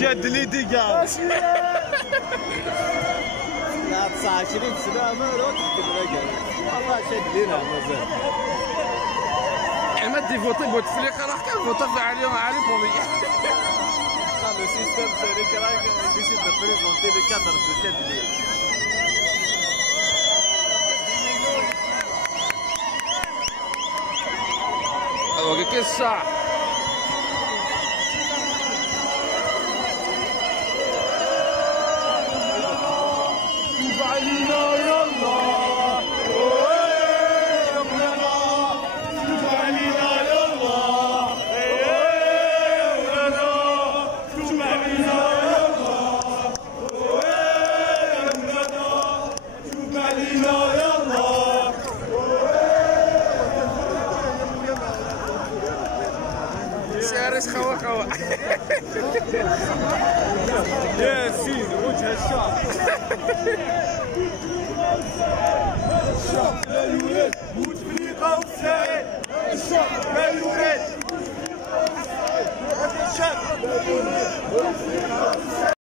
جاد لي ديكا 29 سنه ما روحش والله شاد لينا مازال عماد دي فوتي بوتفليقه راه كان فوتا في علي بومي le système c'est les caractères décide de présenter le cadre de cette ligne. Alors qu'est-ce que ça? سيارس خوا يا سيدي وجه الشعب